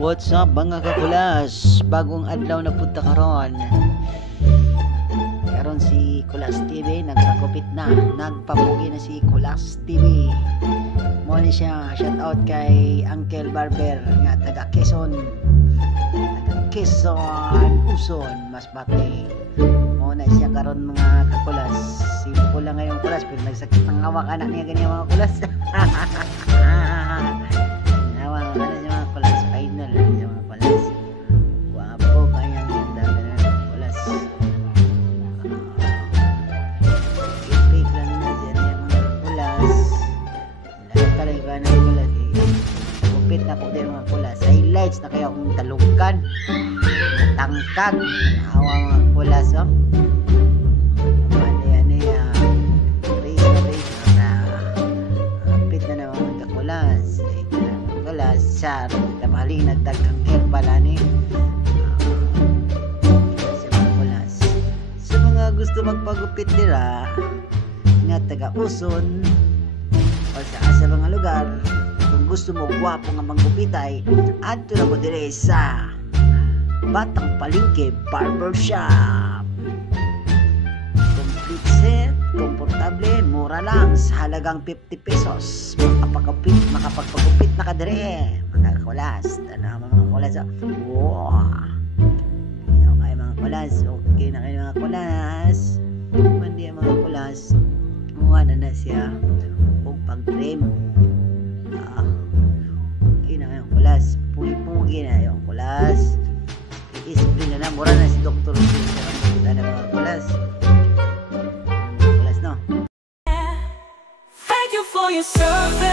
What's up mga kakulas? Bagong adlaw na punta karon. Karon si Kulas TV nagpagupit na, nagpapugi na si Kulas TV. Mo ni siya, shout out kay Uncle Barber nga taga Quezon. Taga Quezon, Uson, Masbate. Mo na siya karon mga kakulas. Simple lang ngayong kulas pero nagsakit ng hawak anak niya ganyan mga kulas. Na po din mga kulas, highlights na kaya akong talugan, tangkag, awa mga kulas, oh. Ano yan, race na kapit na naman mga kulas, kulas, siya, tamaling nagdagang hair pala ni mga kulas. Sa mga gusto magpagupit nila, nga taga-Uson, o sa mga lugar, kung gusto mo gwapo nga manggupitay, adto na mo dire sa Batang Palengke Barbershop. Complete set, komportable, mura lang sa halagang 50 pesos. Makapagpagupit na ka dire, mga kulas. Ano mga kulas? Wow! Okay mga kulas, okay na kayo mga kulas. Mandi mga kulas, muha na siya o pag-trim. Okay na yung kulas, pugi-pugi na yung kulas, i-spray na lang, mura na si Dr. Kita na mga kulas, no? Thank you for your service.